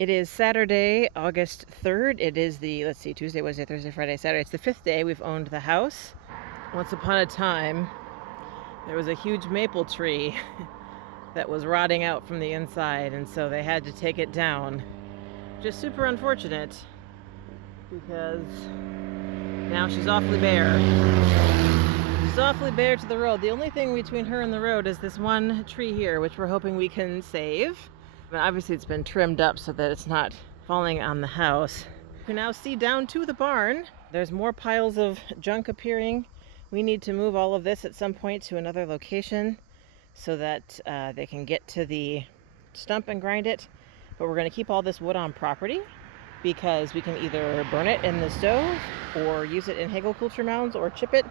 It is Saturday, August 3rd. It is the, let's see, Tuesday, Wednesday, Thursday, Friday, Saturday. It's the 5th day we've owned the house. Once upon a time, there was a huge maple tree that was rotting out from the inside, and so they had to take it down. Just super unfortunate, because now she's awfully bare. She's awfully bare to the road. The only thing between her and the road is this one tree here, which we're hoping we can save. But obviously it's been trimmed up so that it's not falling on the house. You can now see down to the barn. There's more piles of junk appearing. We need to move all of this at some point to another location so that they can get to the stump and grind it. But we're going to keep all this wood on property because we can either burn it in the stove or use it in hagel culture mounds or chip it.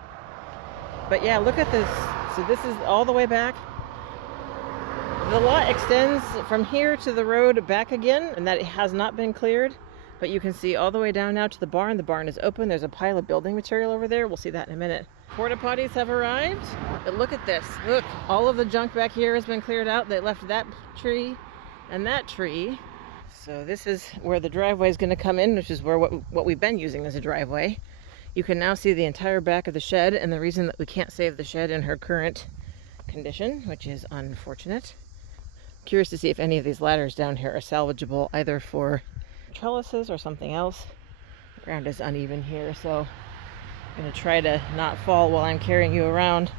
But yeah, look at this. So this is all the way back. The lot extends from here to the road back again, and that it has not been cleared. But you can see all the way down now to the barn. The barn is open. There's a pile of building material over there. We'll see that in a minute. Porta potties have arrived. But look at this. Look, all of the junk back here has been cleared out. They left that tree and that tree. So this is where the driveway is going to come in, which is where what we've been using as a driveway. You can now see the entire back of the shed, and the reason that we can't save the shed in her current condition, which is unfortunate. Curious to see if any of these ladders down here are salvageable, either for trellises or something else. The ground is uneven here, so I'm going to try to not fall while I'm carrying you around.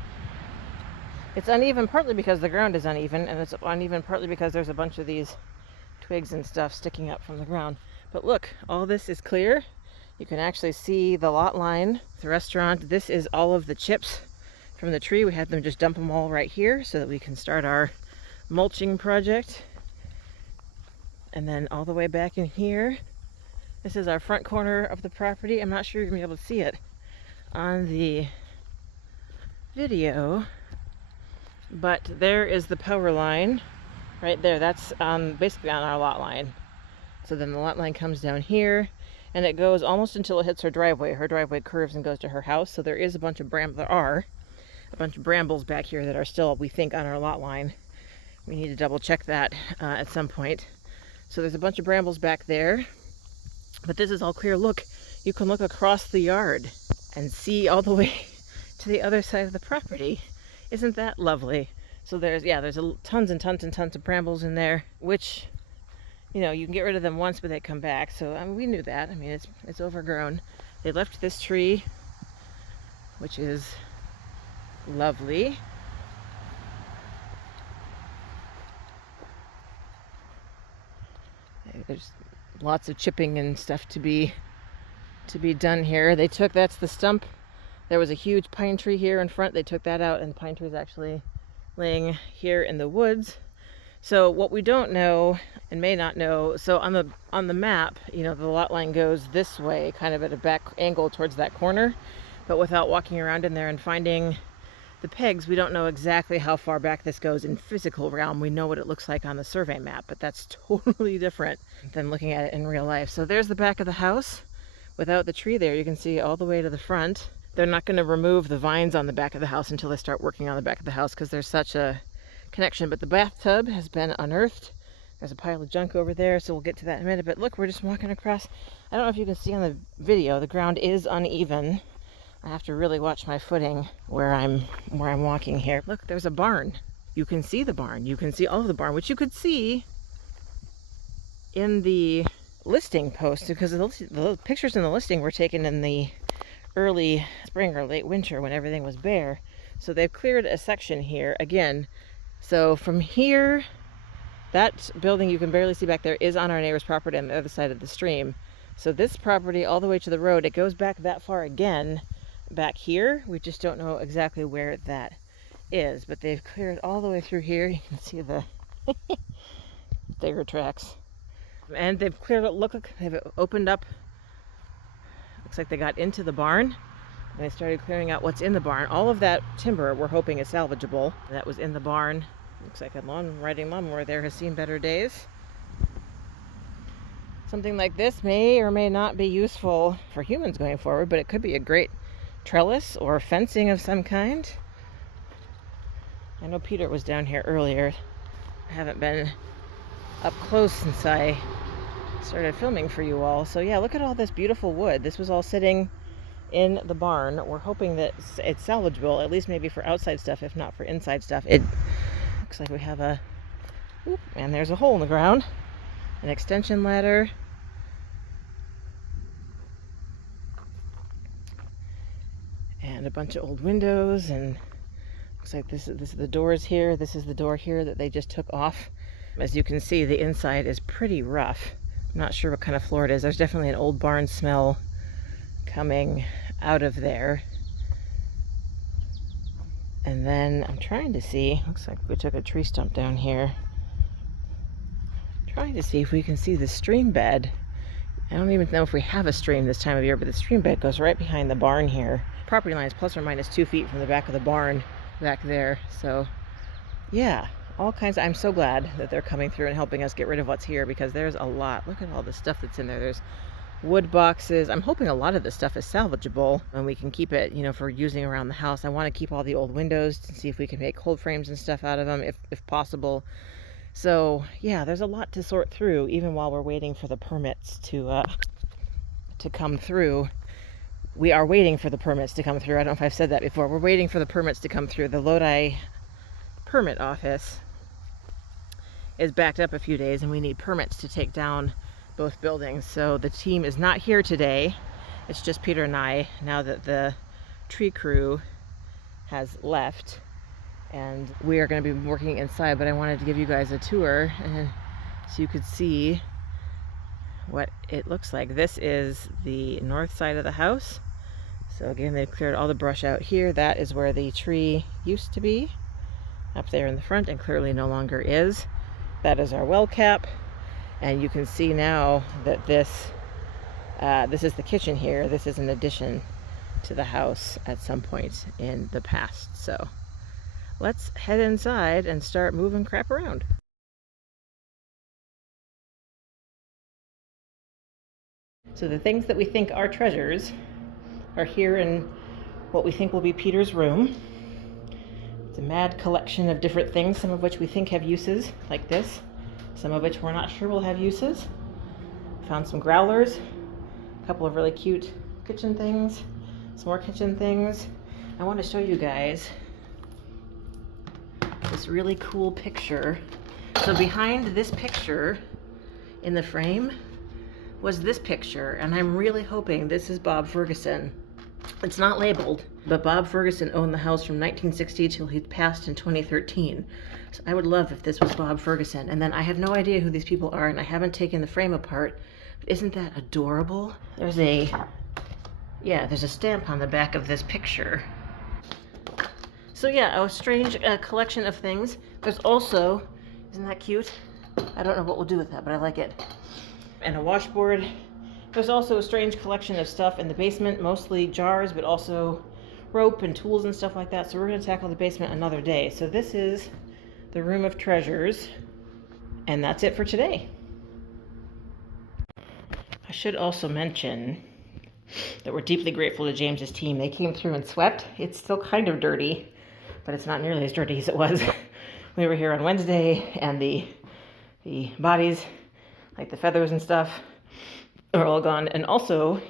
It's uneven partly because the ground is uneven, and it's uneven partly because there's a bunch of these twigs and stuff sticking up from the ground. But look, all this is clear. You can actually see the lot line, the restaurant. This is all of the chips from the tree. We had them just dump them all right here so that we can start our mulching project. And then all the way back in here, this is our front corner of the property. I'm not sure you're gonna be able to see it on the video, but there is the power line right there. That's basically on our lot line. So then the lot line comes down here, and it goes almost until it hits her driveway. Her driveway curves and goes to her house. So there are a bunch of brambles back here that are still, we think, on our lot line. We need to double check that at some point. So there's a bunch of brambles back there, but this is all clear. Look, you can look across the yard and see all the way to the other side of the property. Isn't that lovely? So there's tons and tons and tons of brambles in there, which, you know, you can get rid of them once, but they come back. So I mean, we knew that. I mean, it's overgrown. They left this tree, which is lovely. There's lots of chipping and stuff to be done here. That's the stump. There was a huge pine tree here in front. They took that out, and the pine tree is actually laying here in the woods. So what we don't know and may not know, so on the map, you know, the lot line goes this way, kind of at a back angle towards that corner. But without walking around in there and finding the pegs, we don't know exactly how far back this goes in physical realm. We know what it looks like on the survey map, but that's totally different than looking at it in real life. So there's the back of the house. Without the tree there, you can see all the way to the front. They're not going to remove the vines on the back of the house until they start working on the back of the house because there's such a connection. But the bathtub has been unearthed. There's a pile of junk over there, so we'll get to that in a minute. But look, we're just walking across. I don't know if you can see on the video, the ground is uneven. I have to really watch my footing where I'm walking here. Look, there's a barn. You can see the barn. You can see all of the barn, which you could see in the listing post because the pictures in the listing were taken in the early spring or late winter when everything was bare. So they've cleared a section here again. So from here, that building you can barely see back there is on our neighbor's property on the other side of the stream. So this property all the way to the road, it goes back that far again. Back here, we just don't know exactly where that is, but they've cleared all the way through here. You can see the digger tracks, and they've cleared it. Look, they've opened up. Looks like they got into the barn and they started clearing out what's in the barn. All of that timber we're hoping is salvageable. That was in the barn. Looks like a riding lawnmower there has seen better days. Something like this may or may not be useful for humans going forward, but it could be a great trellis or fencing of some kind. I know Peter was down here earlier. I haven't been up close since I started filming for you all. So yeah, look at all this beautiful wood. This was all sitting in the barn. We're hoping that it's salvageable, at least maybe for outside stuff, if not for inside stuff. It looks like we have a, and there's a hole in the ground, an extension ladder, and a bunch of old windows, and looks like this is the doors here. This is the door here that they just took off. As you can see, the inside is pretty rough. I'm not sure what kind of floor it is. There's definitely an old barn smell coming out of there. And then I'm trying to see, looks like we took a tree stump down here. Trying to see if we can see the stream bed. I don't even know if we have a stream this time of year, but the stream bed goes right behind the barn here. Property line is plus or minus 2 feet from the back of the barn back there. So yeah, all kinds of, I'm so glad that they're coming through and helping us get rid of what's here, because there's a lot. Look at all the stuff that's in there. There's wood boxes. I'm hoping a lot of this stuff is salvageable and we can keep it, you know, for using around the house. I want to keep all the old windows to see if we can make cold frames and stuff out of them if possible. So yeah, there's a lot to sort through, even while we're waiting for the permits to come through. We are waiting for the permits to come through. I don't know if I've said that before. We're waiting for the permits to come through. The Lodi permit office is backed up a few days and we need permits to take down both buildings. So the team is not here today. It's just Peter and I, now that the tree crew has left, and we are going to be working inside. But I wanted to give you guys a tour and so you could see what it looks like. This is the north side of the house. So again, they've cleared all the brush out here. That is where the tree used to be, up there in the front, and clearly no longer is. That is our well cap, and you can see now that this is the kitchen here. This is an addition to the house at some point in the past. So let's head inside and start moving crap around. So the things that we think are treasures are here in what we think will be Peter's room. It's a mad collection of different things, some of which we think have uses, like this, some of which we're not sure will have uses. Found some growlers, a couple of really cute kitchen things, some more kitchen things. I want to show you guys this really cool picture. So behind this picture in the frame was this picture, and I'm really hoping this is Bob Ferguson. It's not labeled, but Bob Ferguson owned the house from 1960 till he passed in 2013. So I would love if this was Bob Ferguson. And then I have no idea who these people are, and I haven't taken the frame apart. But isn't that adorable? There's a stamp on the back of this picture. So yeah, a strange collection of things. There's also, isn't that cute? I don't know what we'll do with that, but I like it. And a washboard. There's also a strange collection of stuff in the basement, mostly jars, but also rope and tools and stuff like that. So we're going to tackle the basement another day. So this is the room of treasures, and that's it for today. I should also mention that we're deeply grateful to James's team. They came through and swept. It's still kind of dirty, but it's not nearly as dirty as it was. We were here on Wednesday, and the bodies, like the feathers and stuff, are all gone. And also,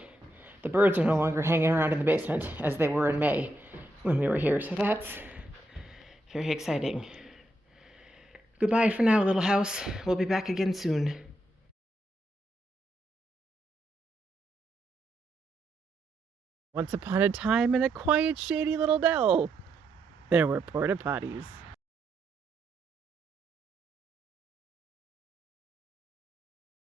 the birds are no longer hanging around in the basement as they were in May when we were here. So that's very exciting. Goodbye for now, little house. We'll be back again soon. Once upon a time in a quiet, shady little dell, there were porta potties.